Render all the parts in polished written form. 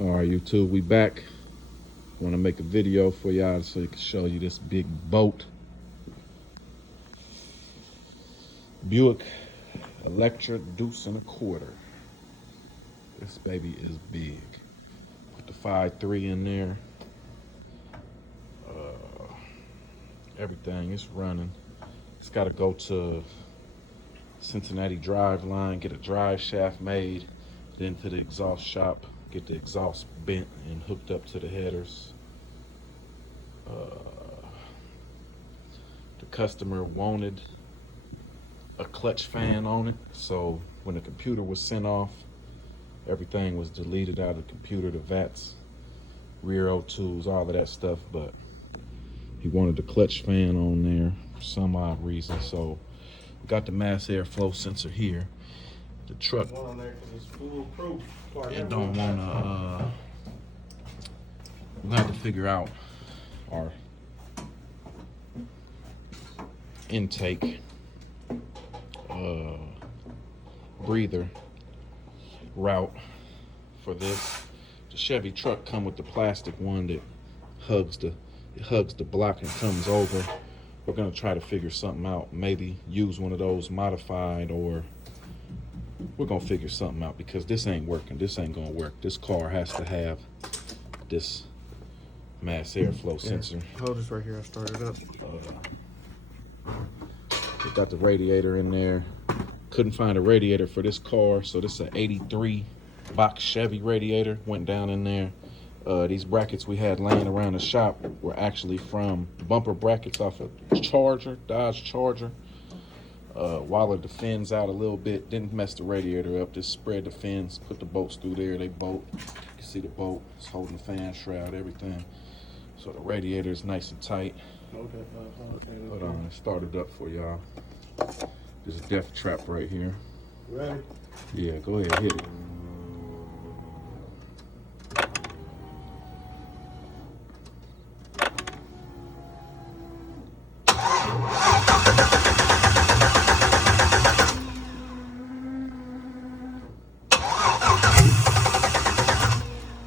All right, YouTube, we back. Want to make a video for y'all so I can show you this big boat. Buick Electra Deuce and a Quarter. This baby is big. Put the 5.3 in there. Everything is running. It's got to go to Cincinnati drive line, get a drive shaft made, then to the exhaust shop, get the exhaust bent and hooked up to the headers. The customer wanted a clutch fan on it, so when the computer was sent off, everything was deleted out of the computer, the VATs, rear O2s, all of that stuff, but he wanted the clutch fan on there for some odd reason, so we got the mass airflow sensor here. The truck, it don't wanna, we'll have to figure out our intake breather route for this. The Chevy truck come with the plastic one that hugs the block and comes over. We're gonna try to figure something out. Maybe use one of those modified, or we're gonna figure something out because this ain't working. This ain't gonna work. This car has to have this mass airflow sensor. Hold this right here. I started up. We got the radiator in there. Couldn't find a radiator for this car, so this is an 83 box Chevy radiator. Went down in there. These brackets we had laying around the shop were actually from bumper brackets off a Charger, Dodge Charger. Walled the fins out a little bit, didn't mess the radiator up, just spread the fins, put the bolts through there, they bolt. You can see the bolt, it's holding the fan shroud, everything. So the radiator is nice and tight. Hold on, I started up for y'all. There's a death trap right here. Ready? Yeah, go ahead, hit it.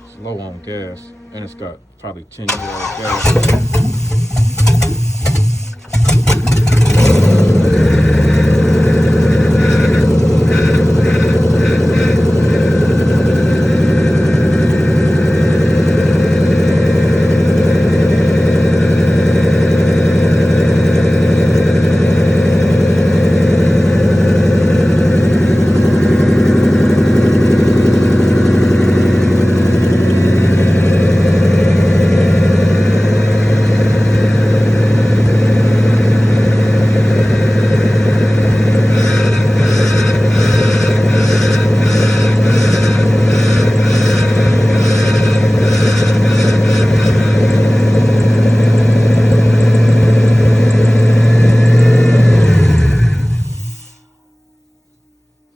It's low on gas, and it's got probably 10-year-old gas.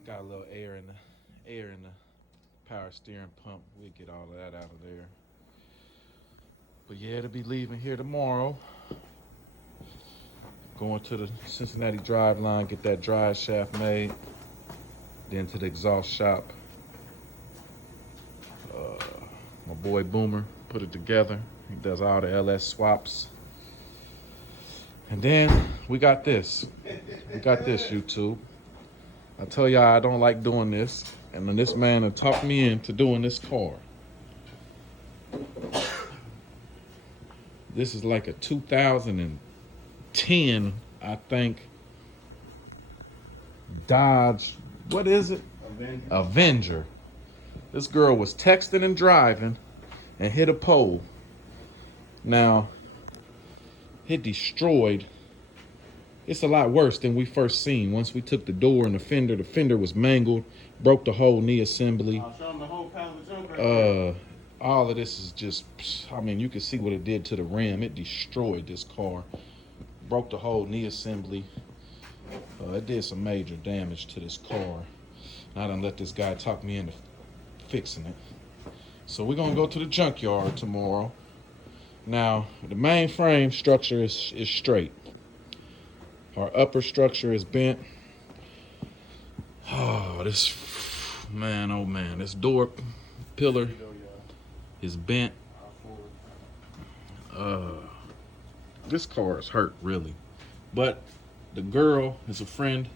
Got a little air in the power steering pump. We'll get all of that out of there. But yeah, it'll be leaving here tomorrow. Going to the Cincinnati drive line, get that drive shaft made. Then to the exhaust shop. My boy Boomer put it together. He does all the LS swaps. And then we got this. We got this, YouTube. I tell y'all I don't like doing this, and then this man had talked me into doing this car. This is like a 2010, I think, Dodge, what is it? Avenger. This girl was texting and driving and hit a pole. Now, it destroyed. It's a lot worse than we first seen. Once we took the door and the fender was mangled, broke the whole knee assembly. I'll show them the whole pile of junk right there. All of this is just, I mean, you can see what it did to the rim. It destroyed this car. Broke the whole knee assembly. It did some major damage to this car. And I done let this guy talk me into fixing it. So we're gonna go to the junkyard tomorrow. Now, the main frame structure is straight. Our upper structure is bent. Oh, this, man, oh man, this door pillar is bent. This car is hurt, really. But the girl is a friend,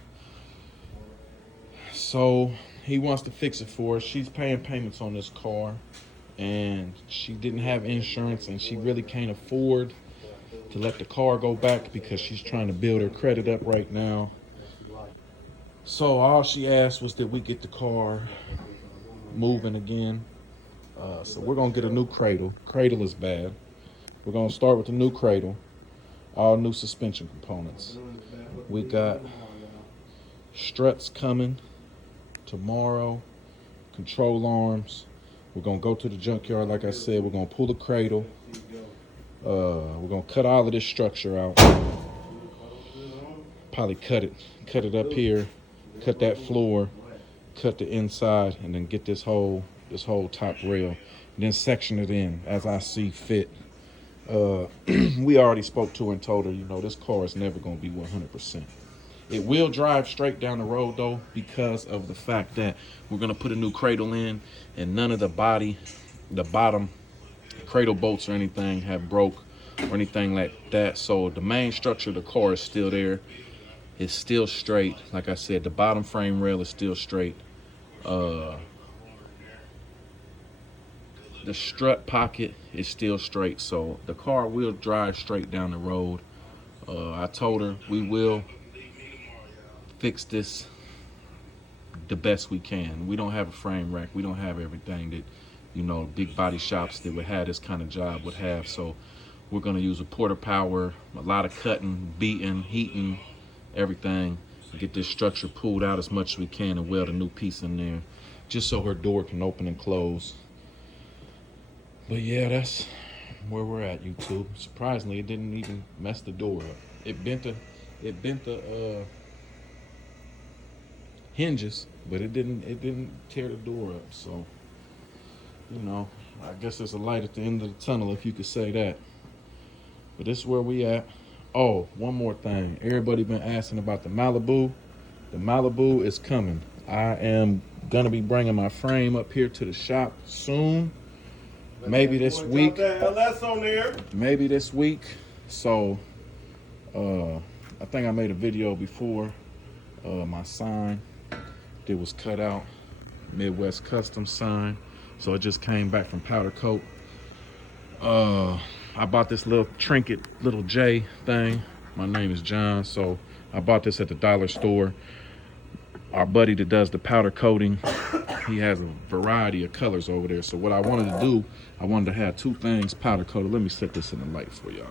so he wants to fix it for her. She's paying payments on this car, and she didn't have insurance, and she really can't afford to let the car go back because she's trying to build her credit up right now. So all she asked was that we get the car moving again. So we're gonna get a new cradle. Cradle is bad. We're gonna start with the new cradle, all new suspension components. We got struts coming tomorrow, control arms. We're gonna go to the junkyard, like I said. We're gonna pull the cradle. We're gonna cut all of this structure out. Probably cut it up here, cut that floor, cut the inside, and then get this whole top rail, and then section it in as I see fit. We already spoke to her and told her, you know, this car is never gonna be 100%. It will drive straight down the road though, because of the fact that we're gonna put a new cradle in, and none of the bottom cradle bolts or anything have broke or anything like that. So the main structure of the car is still there. It's still straight. Like I said, the bottom frame rail is still straight. The strut pocket is still straight. So the car will drive straight down the road. I told her we will fix this the best we can. We don't have a frame rack. We don't have everything that, you know, big body shops that would have this kind of job would have. So we're gonna use a porter power, a lot of cutting, beating, heating, everything, and get this structure pulled out as much as we can and weld a new piece in there, just so her door can open and close. But yeah, that's where we're at, YouTube. Surprisingly, it didn't even mess the door up. It bent the hinges, but it didn't tear the door up. So, you know, I guess there's a light at the end of the tunnel, if you could say that. But this is where we at. Oh, one more thing. Everybody been asking about the Malibu. The Malibu is coming. I am gonna be bringing my frame up here to the shop soon. Maybe this week. Maybe this week. So, I think I made a video before. My sign that was cut out, Midwest Custom sign. So it just came back from powder coat. I bought this little trinket, little J thing. My name is John, so I bought this at the dollar store. Our buddy that does the powder coating, he has a variety of colors over there. So what I wanted to do, I wanted to have two things powder coated. Let me set this in the light for y'all,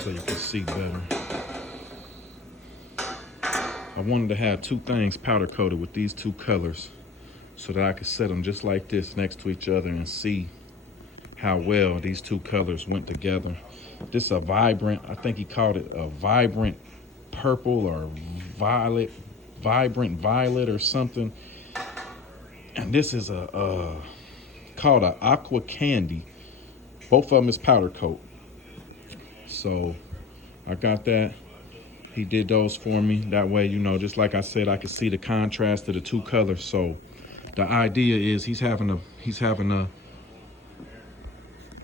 so you can see better. I wanted to have two things powder coated with these two colors, so that I could set them just like this next to each other and see how well these two colors went together. This is a vibrant, I think he called it a vibrant purple or vibrant violet or something. And this is called a aqua candy. Both of them is powder coat. So I got that. He did those for me. That way, you know, just like I said, I could see the contrast of the two colors. So the idea is he's having a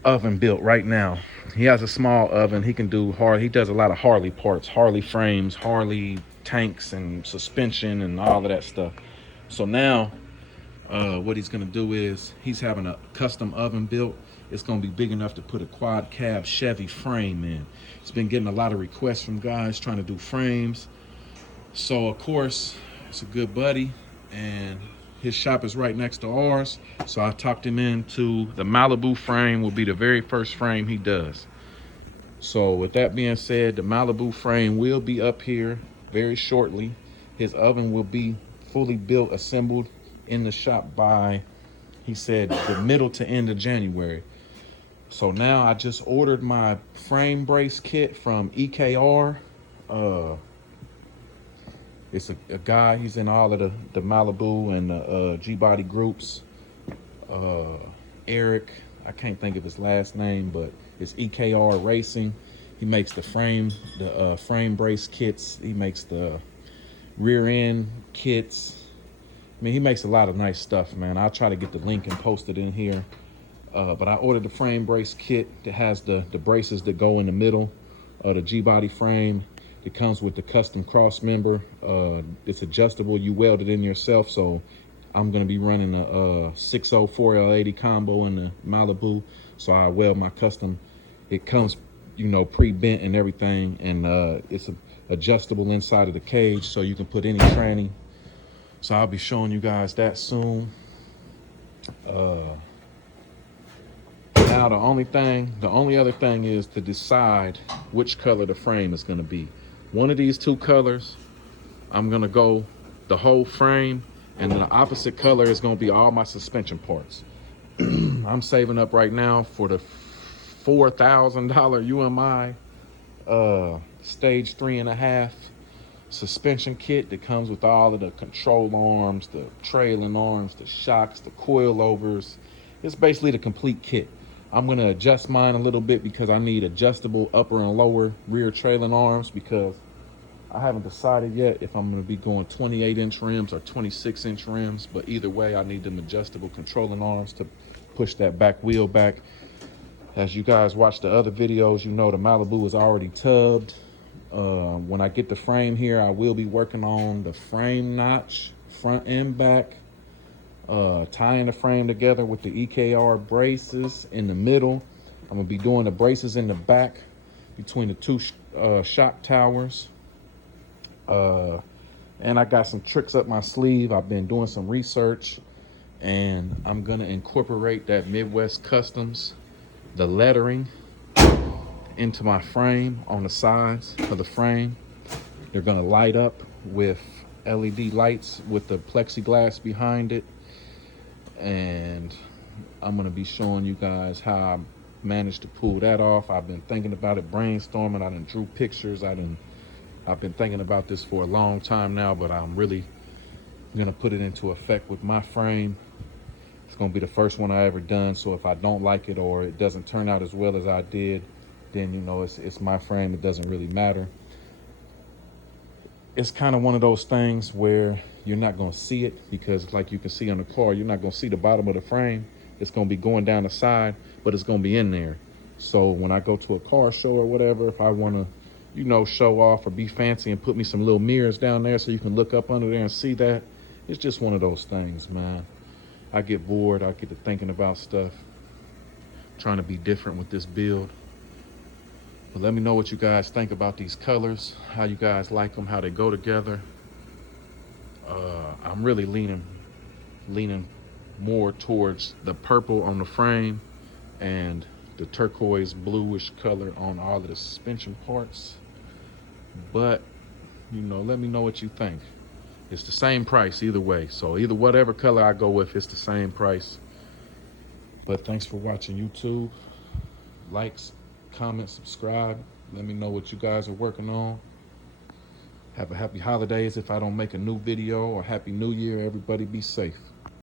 oven built right now. He has a small oven. He can do he does a lot of Harley parts, Harley frames, Harley tanks and suspension and all of that stuff. So now what he's gonna do is he's having a custom oven built. It's gonna be big enough to put a quad cab Chevy frame in. It's been getting a lot of requests from guys trying to do frames. So of course, it's a good buddy, and his shop is right next to ours. So I talked him into the Malibu frame will be the very first frame he does. So with that being said, the Malibu frame will be up here very shortly. His oven will be fully built, assembled in the shop by, he said, the middle to end of January. So now I just ordered my frame brace kit from EKR. It's a guy, he's in all of the Malibu and the G-Body groups. Eric, I can't think of his last name, but it's EKR Racing. He makes the frame brace kits. He makes the rear end kits. I mean, he makes a lot of nice stuff, man. I'll try to get the link and post it in here. But I ordered the frame brace kit that has the braces that go in the middle of the G-body frame. It comes with the custom cross member. It's adjustable. You weld it in yourself. So I'm going to be running a 604 L80 combo in the Malibu. So I weld my custom. It comes, you know, pre-bent and everything. And it's adjustable inside of the cage so you can put any tranny. So I'll be showing you guys that soon. Now the only other thing is to decide which color the frame is going to be. One of these two colors, I'm going to go the whole frame, and then the opposite color is going to be all my suspension parts. I'm saving up right now for the $4,000 UMI stage 3.5 suspension kit that comes with all of the control arms, the trailing arms, the shocks, the coilovers. It's basically the complete kit. I'm going to adjust mine a little bit because I need adjustable upper and lower rear trailing arms, because I haven't decided yet if I'm going to be going 28-inch rims or 26-inch rims. But either way, I need them adjustable controlling arms to push that back wheel back. As you guys watch the other videos, you know the Malibu is already tubbed. When I get the frame here, I will be working on the frame notch, front and back. Tying the frame together with the EKR braces in the middle. I'm gonna be doing the braces in the back between the two shock towers. And I got some tricks up my sleeve. I've been doing some research, and I'm gonna incorporate that Midwest Customs, the lettering, into my frame on the sides of the frame. They're gonna light up with LED lights with the plexiglass behind it. And I'm going to be showing you guys how I managed to pull that off. I've been thinking about it, brainstorming. I done drew pictures. I've been thinking about this for a long time now, but I'm really going to put it into effect with my frame. It's going to be the first one I ever done. So if I don't like it or it doesn't turn out as well as I did, then, you know, it's my frame. It doesn't really matter. It's kind of one of those things where you're not going to see it, because like you can see on the car, you're not going to see the bottom of the frame. It's going to be going down the side, but it's going to be in there. So when I go to a car show or whatever, if I want to, you know, show off or be fancy and put me some little mirrors down there so you can look up under there and see that, it's just one of those things, man. I get bored. I get to thinking about stuff, trying to be different with this build. But let me know what you guys think about these colors, how you guys like them, how they go together. I'm really leaning more towards the purple on the frame and the turquoise bluish color on all of the suspension parts. But, you know, let me know what you think. It's the same price either way. So either whatever color I go with, it's the same price. But thanks for watching YouTube. Likes, comment, subscribe. Let me know what you guys are working on. Have a happy holidays if I don't make a new video, or happy new year. Everybody be safe.